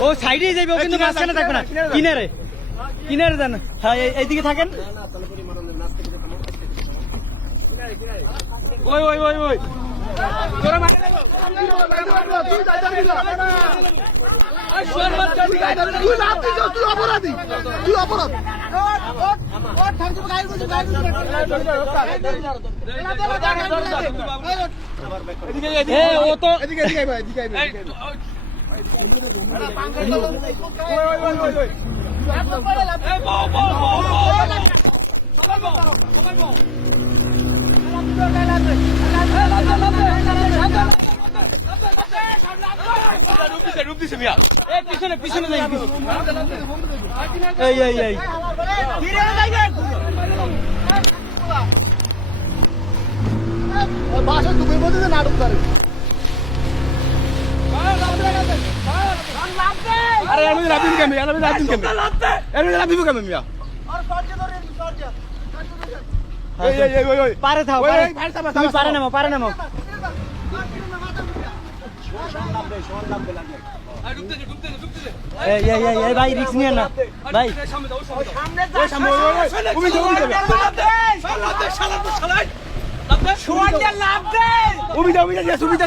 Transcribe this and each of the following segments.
ও সাইডে যাবে ও কিন্তু মাঝখানে থাকবে না। কিনারে কিনারে। দেন। হ্যাঁ এইদিকে থাকেন। ওই ওই ওই ওই। হ্যাঁ, ও তো রূপ দিছে মিয়া পিছনে পিছনে যাই এই এই এই। ধীরে যাইবেন নাটক করে এর মধ্যে রাবিন কেমে এর মধ্যে রাবিন কেমে এর মধ্যে রাবিন কেমে মিয়া? আর সরজে ধরে সরজে না। ভাই। সুবিধা সুবিধা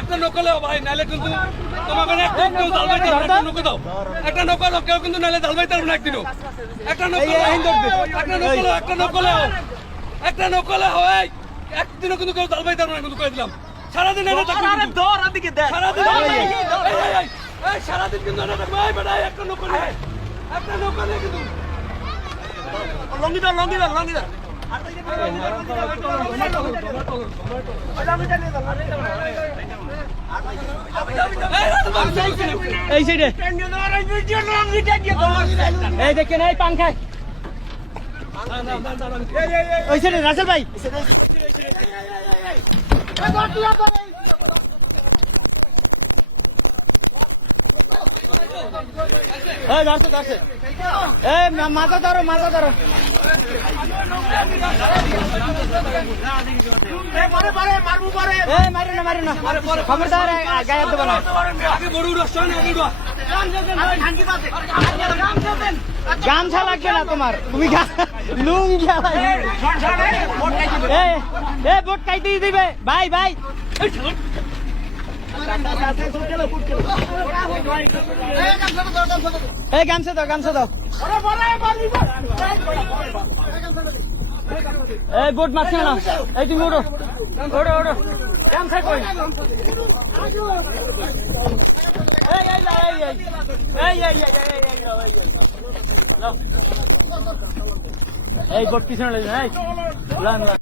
একটা নৌকা ভাই নাহলে কিন্তু তোমাকে একদম কেউ জাল একটা নৌকা দাও। কিন্তু নাহলে জালবাই বাইতে না মানে একদিনও। একটা নৌকা একটা নৌকা একটা নৌকা একটা নৌকা লেও হয় একদিনও কিন্তু কেউ জাল বাইতে মানে কিন্তু কয়ে দিলাম। সারাদিন সারাদিন সারাদিন কিন্তু এটা থাকবে। একটা নৌকা কিন্তু। এই সাইডে। এই দেখেন এই পাংখায় ওই সাইডে ভাই। মাথা ধরো মাথা ধরো। গামছা লাগবে না তোমার তুমি লুঙ্গি বোট কাইতে দিবে ভাই ভাই গামছা দাও গামছা দাও এই বোট মারছে না। এই তুমি ওড়ো ওড়ো ওড়ো কেমন থাকো এই এই এই এই এই। এই